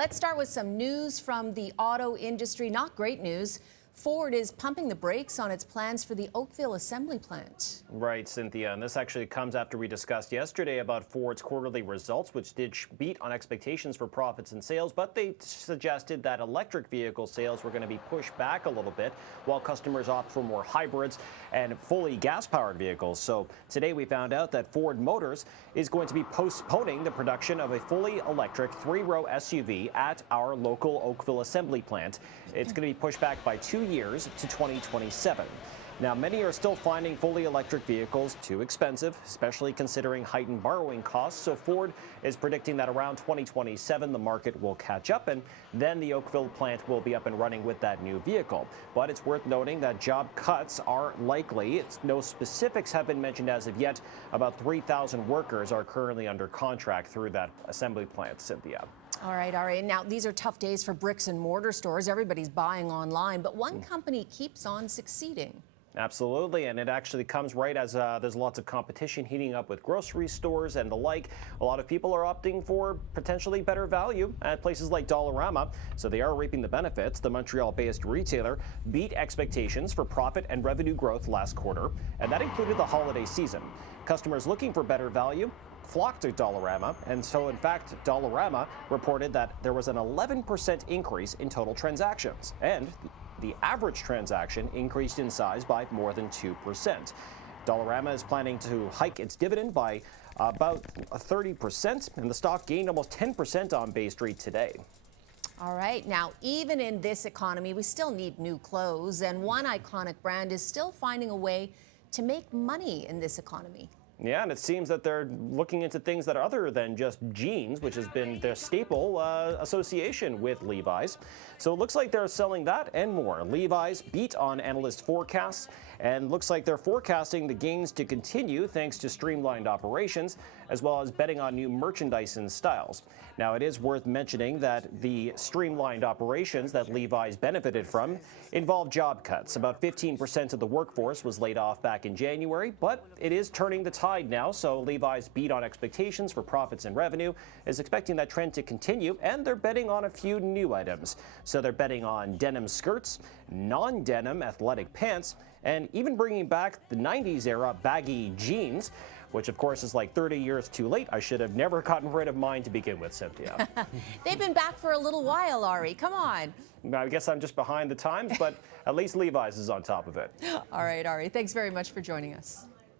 Let's start with some news from the auto industry. Not great news. Ford is pumping the brakes on its plans for the Oakville assembly plant. Right, Cynthia, and this actually comes after we discussed yesterday about Ford's quarterly results, which did beat on expectations for profits and sales, but they suggested that electric vehicle sales were going to be pushed back a little bit while customers opt for more hybrids and fully gas-powered vehicles. So today we found out that Ford Motors is going to be postponing the production of a fully electric three-row SUV at our local Oakville assembly plant. It's going to be pushed back by 2 years to 2027. Now, many are still finding fully electric vehicles too expensive, especially considering heightened borrowing costs. So Ford is predicting that around 2027, the market will catch up, and then the Oakville plant will be up and running with that new vehicle. But it's worth noting that job cuts are likely. No specifics have been mentioned as of yet. About 3,000 workers are currently under contract through that assembly plant, Cynthia. All right, Ari. Now, these are tough days for bricks and mortar stores. Everybody's buying online, but one company keeps on succeeding. Absolutely, and it actually comes right as there's lots of competition heating up with grocery stores and the like. A lot of people are opting for potentially better value at places like Dollarama, so they are reaping the benefits. The Montreal-based retailer beat expectations for profit and revenue growth last quarter, and that included the holiday season. Customers looking for better value flocked to Dollarama, and so in fact Dollarama reported that there was an 11% increase in total transactions, and the average transaction increased in size by more than 2%. Dollarama is planning to hike its dividend by about 30%, and the stock gained almost 10% on Bay Street today. All right. Now, even in this economy, we still need new clothes, and one iconic brand is still finding a way to make money in this economy. Yeah, and it seems that they're looking into things that are other than just jeans, which has been their staple association with Levi's. So it looks like they're selling that and more. Levi's beat on analyst forecasts, and looks like they're forecasting the gains to continue thanks to streamlined operations, as well as betting on new merchandise and styles. Now, it is worth mentioning that the streamlined operations that Levi's benefited from involved job cuts. About 15% of the workforce was laid off back in January, but it is turning the tide now, so Levi's beat on expectations for profits and revenue, is expecting that trend to continue, and they're betting on a few new items. So they're betting on denim skirts, non-denim athletic pants, and even bringing back the 90s era baggy jeans, which of course is like 30 years too late. I should have never gotten rid of mine to begin with, Cynthia. They've been back for a little while, Ari. Come on. I guess I'm just behind the times, but at least Levi's is on top of it. All right, Ari. Thanks very much for joining us.